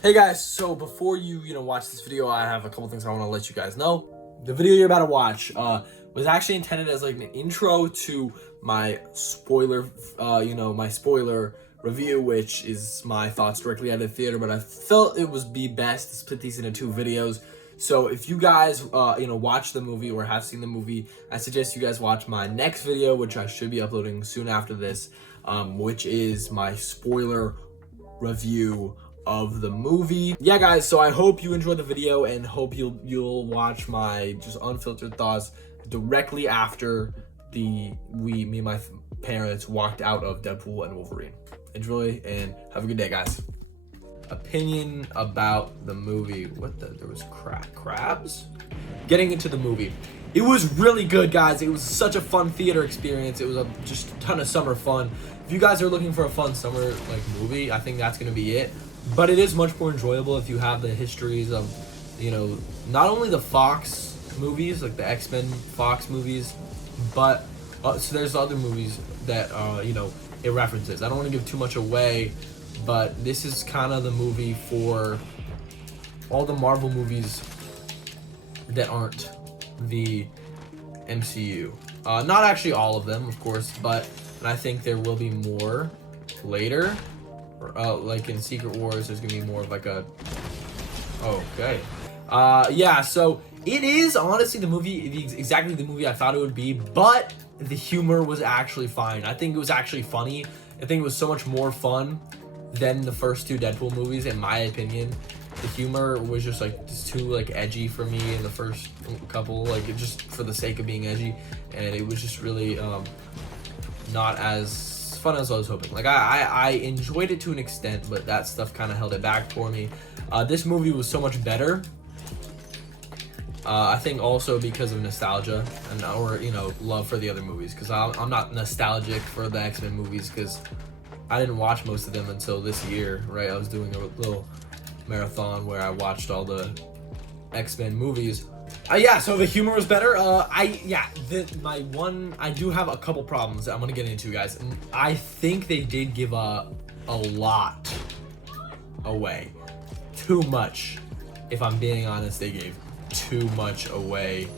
Hey guys, so before you watch this video, I have a couple things I want to let you guys know. The video you're about to watch was actually intended as like an intro to my spoiler, my spoiler review, which is my thoughts directly out of the theater. But I felt it would be best to split these into two videos. So if you guys, watch the movie or have seen the movie, I suggest you guys watch my next video, which I should be uploading soon after this, which is my spoiler review of the movie. Yeah guys, so I hope you enjoyed the video and hope you'll watch my just unfiltered thoughts directly after me and my parents walked out of Deadpool and Wolverine. Enjoy and have a good day, guys. Opinion about the movie. There was crabs? Getting into the movie. It was really good, guys. It was such a fun theater experience. It was just a ton of summer fun. If you guys are looking for a fun summer movie, I think that's gonna be it. But it is much more enjoyable if you have the histories of, not only the Fox movies, like the X-Men Fox movies, but so there's other movies that it references. I don't want to give too much away, but this is kind of the movie for all the Marvel movies that aren't the MCU. Not actually all of them, of course, but I think there will be more later. Like in Secret Wars, there's gonna be more of like a... Okay. Yeah, so it is honestly exactly the movie I thought it would be, but the humor was actually fine. I think it was actually funny. I think it was so much more fun than the first two Deadpool movies, in my opinion. The humor was just too edgy for me in the first couple, just for the sake of being edgy, and it was just really not as fun as I was hoping. I enjoyed it to an extent, but that stuff kind of held it back for me. This movie was so much better. I think also because of nostalgia or love for the other movies, because I'm not nostalgic for the X-Men movies because I didn't watch most of them until this year, right? I was doing a little marathon where I watched all the X-Men movies. Yeah, so the humor was better. I do have a couple problems that I'm gonna get into, guys. And I think they did give a lot away. Too much. If I'm being honest, they gave too much away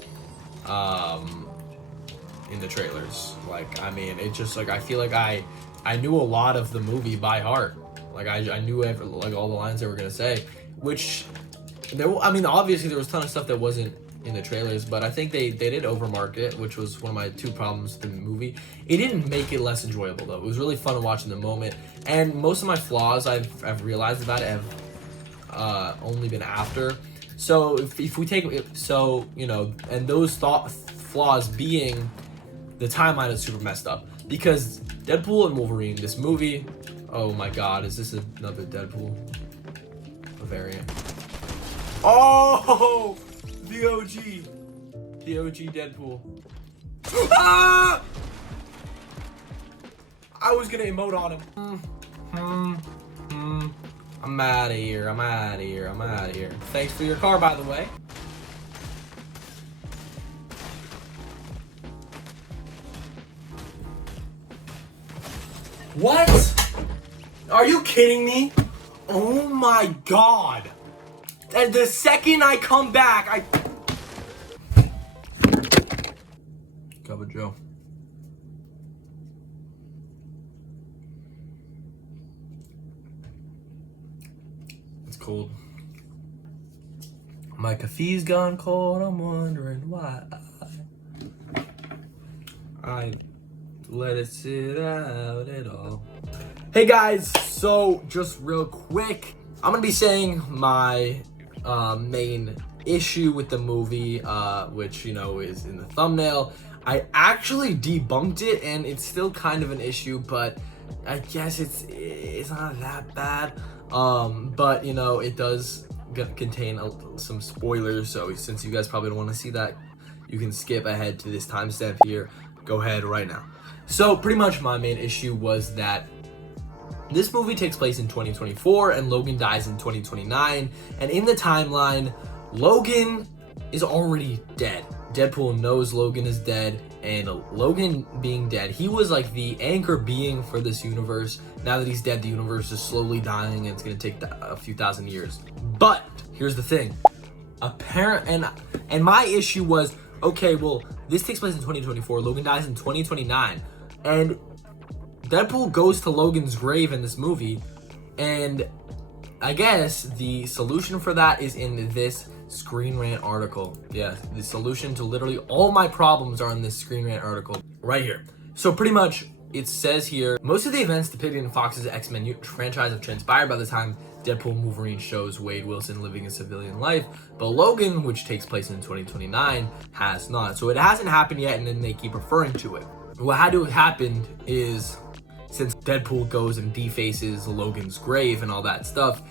in the trailers. It just I feel like I knew a lot of the movie by heart. I knew all the lines they were gonna say, which obviously there was a ton of stuff that wasn't in the trailers, but I think they did overmarket, which was one of my two problems with the movie. It didn't make it less enjoyable though. It was really fun to watch in the moment, and most of my flaws I've realized about it have only been after. So if we take and those flaws being the timeline is super messed up, because Deadpool and Wolverine, this movie, oh my god, is this another Deadpool variant? Oh, the OG Deadpool. Ah! I was gonna emote on him. I'm out of here. Thanks for your car, by the way. What? Are you kidding me? Oh my god. And the second I come back, Cup of Joe. It's cold. My coffee's gone cold. I'm wondering why I let it sit out at all. Hey guys, so just real quick, I'm gonna be saying my main issue with the movie, which is in the thumbnail. I actually debunked it, and it's still kind of an issue, but I guess it's not that bad. But it does contain some spoilers, so since you guys probably don't want to see that, you can skip ahead to this timestamp here. Go ahead right now. So pretty much my main issue was that this movie takes place in 2024 and Logan dies in 2029, and in the timeline Logan is already dead. Deadpool knows Logan is dead, and Logan being dead, he was like the anchor being for this universe. Now that he's dead, the universe is slowly dying, and it's gonna take a few thousand years. But here's the thing, and my issue was, okay, well, this takes place in 2024. Logan dies in 2029, and Deadpool goes to Logan's grave in this movie, and I guess the solution for that is in this Screen Rant article. Yeah, the solution to literally all my problems are in this Screen Rant article right here. So pretty much it says here, most of the events depicted in Fox's X-Men franchise have transpired by the time Deadpool and Wolverine shows Wade Wilson living a civilian life, but Logan, which takes place in 2029, has not. So it hasn't happened yet, and then they keep referring to it. What had to have happened is, since Deadpool goes and defaces Logan's grave and all that stuff,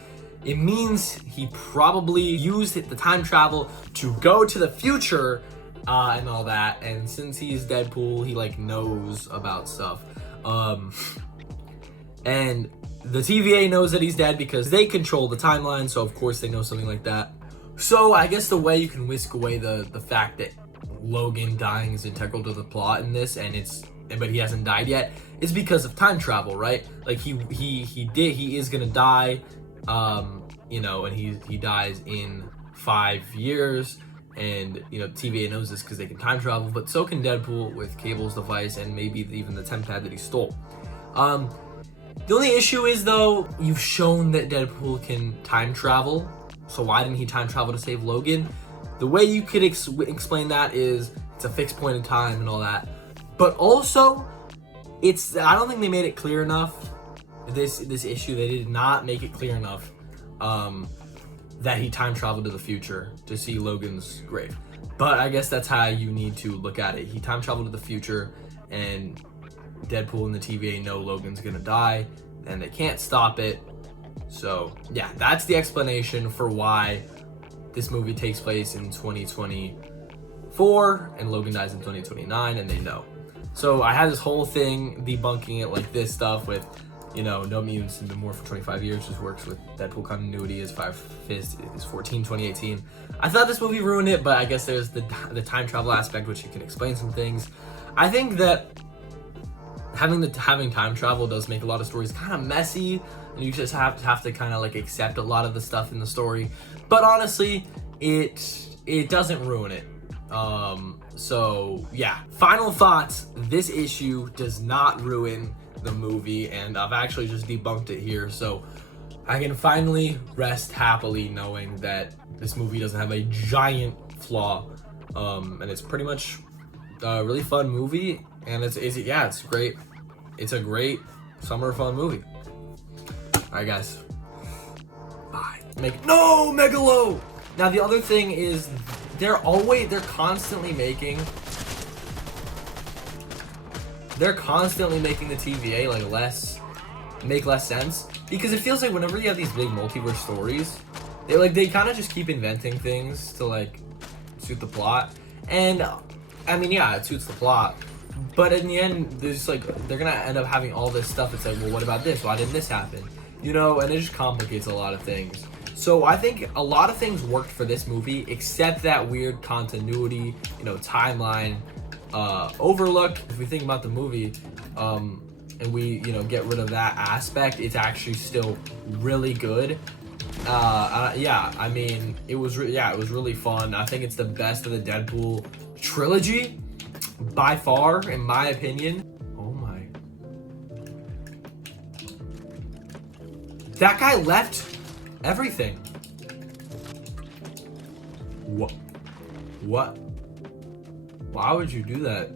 it means he probably used the time travel to go to the future and all that. And since he's Deadpool, he like knows about stuff. And the TVA knows that he's dead because they control the timeline, so of course they know something like that. So I guess the way you can whisk away the fact that Logan dying is integral to the plot in this, but he hasn't died yet, is because of time travel, right? Like he is gonna die, you know, and he dies in 5 years, and you know TVA knows this because they can time travel, but so can Deadpool with Cable's device and maybe even the temp pad that he stole. The only issue is, though, you've shown that Deadpool can time travel, so why didn't he time travel to save Logan? The way you could explain that is it's a fixed point in time and all that, but also I don't think they made it clear enough. This issue, they did not make it clear enough that he time traveled to the future to see Logan's grave. But I guess that's how you need to look at it. He time traveled to the future, and Deadpool and the TVA know Logan's gonna die, and they can't stop it. So yeah, that's the explanation for why this movie takes place in 2024 and Logan dies in 2029, and they know. So I had this whole thing debunking it, like this stuff with, you know, no mutants have been more for 25 years, just works with Deadpool continuity, is 2018. I thought this movie ruined it, but I guess there's the time travel aspect, which you can explain some things. I think that having time travel does make a lot of stories kind of messy, and you just have to kind of like accept a lot of the stuff in the story. But honestly, it doesn't ruin it. So yeah, final thoughts. This issue does not ruin the movie, and I've actually just debunked it here, so I can finally rest happily knowing that this movie doesn't have a giant flaw, and it's pretty much a really fun movie, and it's great. It's a great summer fun movie. All right, guys. Bye. No, Megalo. Now the other thing is they're constantly making the TVA like make less sense, because it feels like whenever you have these big multiverse stories, they kind of just keep inventing things to like suit the plot. And I mean, yeah, it suits the plot, but in the end, they're gonna end up having all this stuff. It's like, well, what about this? Why didn't this happen? You know, and it just complicates a lot of things. So I think a lot of things worked for this movie, except that weird continuity, you know, timeline overlook. If we think about the movie, and we, you know, get rid of that aspect, it's actually still really good. Yeah, I mean, it was really fun. I think it's the best of the Deadpool trilogy by far, in my opinion. Oh my. That guy left everything. What? Why would you do that?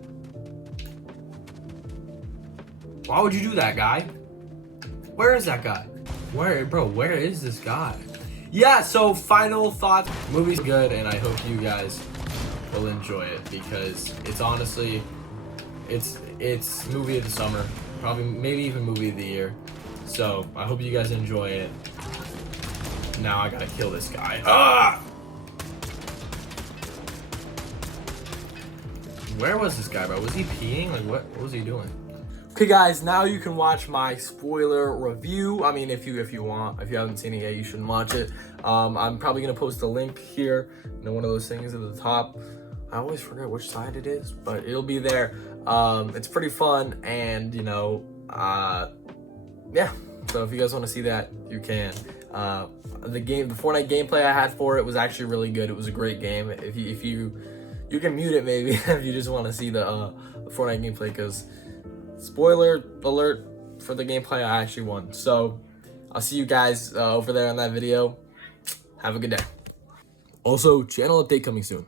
Why would you do that, guy? Where is that guy? Where is this guy? Yeah, so final thoughts. Movie's good, and I hope you guys will enjoy it, because it's honestly, it's movie of the summer, probably maybe even movie of the year. So I hope you guys enjoy it. Now I gotta kill this guy. Ah! Where was this guy, bro? Was he peeing? Like, what was he doing? Okay, guys, now you can watch my spoiler review. I mean, if you want. If you haven't seen it yet, you shouldn't watch it. I'm probably gonna post a link here. You know, one of those things at the top. I always forget which side it is, but it'll be there. It's pretty fun, and you know, yeah. So if you guys want to see that, you can. The Fortnite gameplay I had for it was actually really good. It was a great game. If you can mute it maybe if you just want to see the Fortnite gameplay, because spoiler alert for the gameplay, I actually won. So I'll see you guys over there on that video. Have a good day. Also, channel update coming soon.